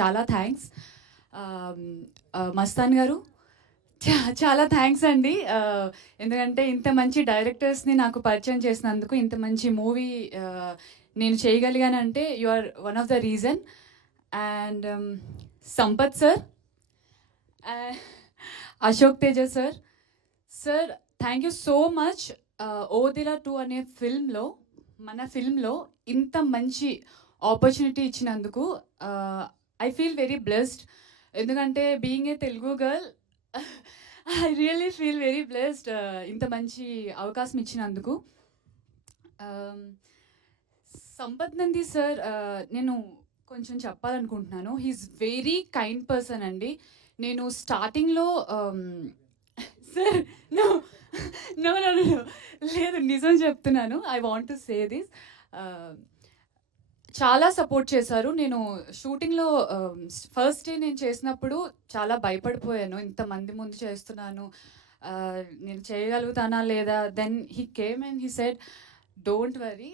చాలా థ్యాంక్స్. మస్తాన్ గారు చాలా థ్యాంక్స్ అండి. ఎందుకంటే ఇంత మంచి డైరెక్టర్స్ని నాకు పరిచయం చేసినందుకు, ఇంత మంచి మూవీ నేను చేయగలిగానంటే you are one of the reason. And Sampath sir, Ashok Teja sir, sir thank you so much. Odela 2 అనే మన ఫిల్మ్లో ఇంత మంచి ఆపర్చునిటీ ఇచ్చినందుకు ఐ ఫీల్ వెరీ బ్లెస్డ్. ఎందుకంటే being a Telugu girl I really feel very blessed ఇంత మంచి అవకాశం ఇచ్చినందుకు. సంపత్ నంది సార్ నేను కొంచెం చెప్పాలనుకుంటున్నాను. హీఈస్ వెరీ కైండ్ పర్సన్ అండి. నేను స్టార్టింగ్లో sir no no no no లేదు, నిజం చెప్తున్నాను. I want to say this. చాలా సపోర్ట్ చేశారు. నేను షూటింగ్లో ఫస్ట్ డే నేను చేసినప్పుడు చాలా భయపడిపోయాను. ఇంతమంది ముందు చేస్తున్నాను, నేను చేయగలుగుతానా లేదా. Then he came and he said, don't worry,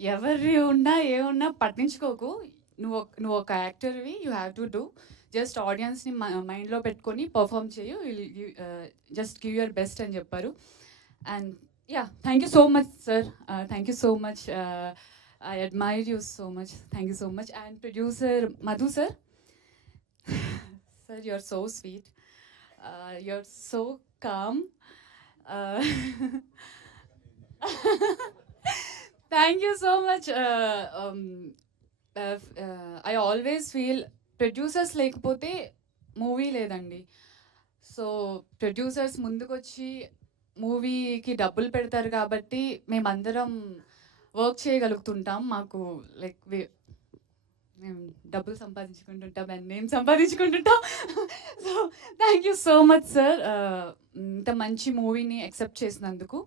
ఎవరి ఉన్నా ఏమున్నా పట్టించుకోకు, నువ్వు ఒక యాక్టర్వి, you have to do, just ఆడియన్స్ని మైండ్లో పెట్టుకొని పర్ఫామ్ చేయు, జస్ట్ గివ్ యువర్ బెస్ట్ అని చెప్పారు. And yeah, thank you so much sir, thank you so much. I admire you so much. Thank you so much. And producer Madhu sir, sir, you're so sweet. You're so calm. Uh, thank you so much. I always feel producers లేకపోతే movie లేదండి. So producers ముందుకొచ్చి మూవీకి డబ్బులు పెడతారు కాబట్టి మేమందరం work చేయగలుగుతుంటాం. మాకు like మేము డబ్బులు సంపాదించుకుంటుంటాం అండ్ నేను సంపాదించుకుంటుంటాం. So thank you so much sir, ఇంత మంచి మూవీని యాక్సెప్ట్ చేసినందుకు.